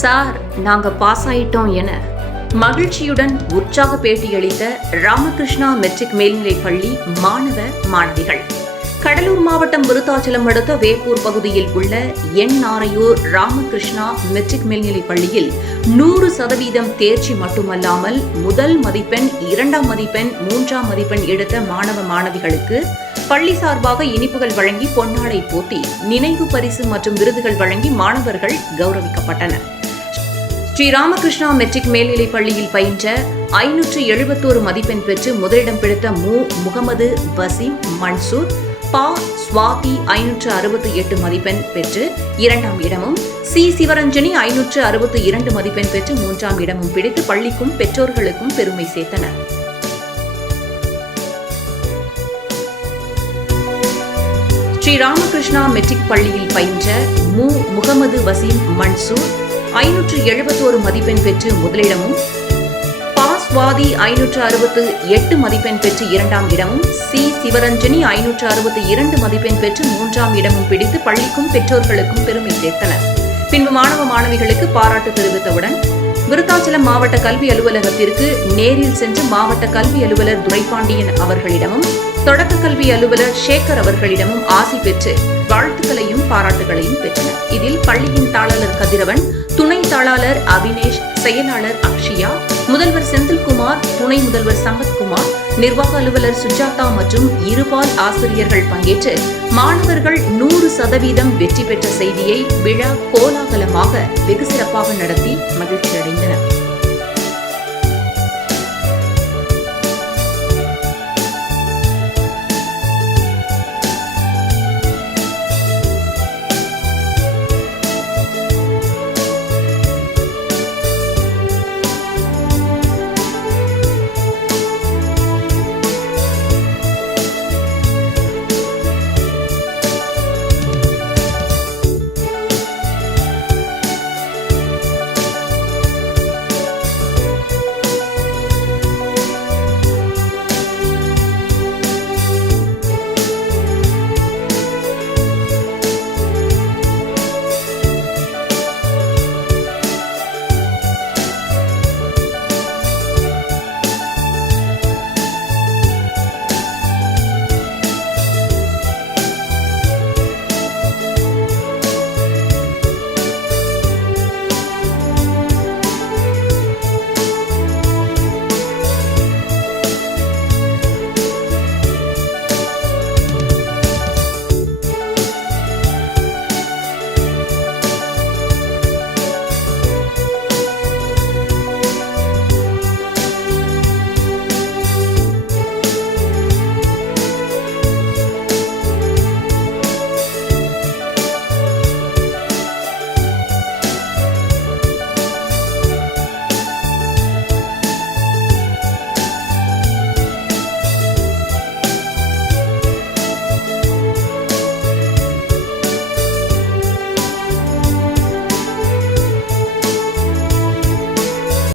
Sir, நாங்க pass ஆயிட்டோம் என மகிழ்ச்சியுடன் உற்சாக பேட்டியளித்த ராமகிருஷ்ணா மெட்ரிக் மேல்நிலைப் பள்ளி மாணவ மாணவிகள். கடலூர் மாவட்டம் விருத்தாச்சலம் அடுத்த வேப்பூர் பகுதியில் உள்ள எண்ணாரையூர் ராமகிருஷ்ணா மெட்ரிக் மேல்நிலைப் பள்ளியில் 100% தேர்ச்சி மட்டுமல்லாமல் முதல் மதிப்பெண், 2ஆம் மதிப்பெண், 3ஆம் மதிப்பெண் எடுத்த மாணவ மாணவிகளுக்கு பள்ளி சார்பாக இனிப்புகள் வழங்கி பொன்னாடை போட்டி, நினைவு பரிசு மற்றும் விருதுகள் வழங்கி மாணவர்கள் கௌரவிக்கப்பட்டனர். ஸ்ரீ ராமகிருஷ்ணா மெட்ரிக் மேல்நிலைப் பள்ளியில் பயின்ற 571 மதிப்பெண் பெற்று முதலிடம் பிடித்த முகமது வசீம் மன்சூர், சுவாதி 568 மதிப்பெண் பெற்று 2ஆம் இடமும், சிவரஞ்சனி 562 மதிப்பெண் பெற்று 3ஆம் இடமும் பிடித்து பள்ளிக்கும் பெற்றோர்களுக்கும் பெருமை சேர்த்தனர். ஸ்ரீ ராமகிருஷ்ணா மெட்ரிக் பள்ளியில் பயின்ற முகமது வசீம் மன்சூர் 571 மதிப்பெண் பெற்று முதலிடமும், சுவாதி 568 மதிப்பெண் பெற்று 2ஆம் இடமும், சிவரஞ்சனி 562 மதிப்பெண் பெற்று 3ஆம் இடமும் பிடித்து பள்ளிக்கும் பெற்றோர்களுக்கும் பெருமை சேர்த்தனர். பின்பு மாணவ மாணவிகளுக்கு பாராட்டு தெரிவித்தவுடன் விருத்தாச்சலம் மாவட்ட கல்வி அலுவலகத்திற்கு நேரில் சென்று மாவட்ட கல்வி அலுவலர் துரைபாண்டியன் அவர்களிடமும் தொடக்க கல்வி அலுவலர் சேகர் அவர்களிடமும் ஆசி பெற்று வாழ்த்துக்களையும் பாராட்டுகளையும் பெற்றனர். இதில் பள்ளியின் தாளாளர் கதிரவன், துணை தாளாளர் அபினேஷ், செயலாளர் அக்ஷயா, முதல்வர் செந்தில்குமார், துணை முதல்வர் சம்பத்குமார், நிர்வாக அலுவலர் சுஜாதா மற்றும் இருபால் ஆசிரியர்கள் பங்கேற்று மாணவர்கள் 100% வெற்றி பெற்ற செய்தியை விழா கோலாகலமாக வெகு சிறப்பாக நடத்தி மகிழ்ச்சி அடைந்தனர்.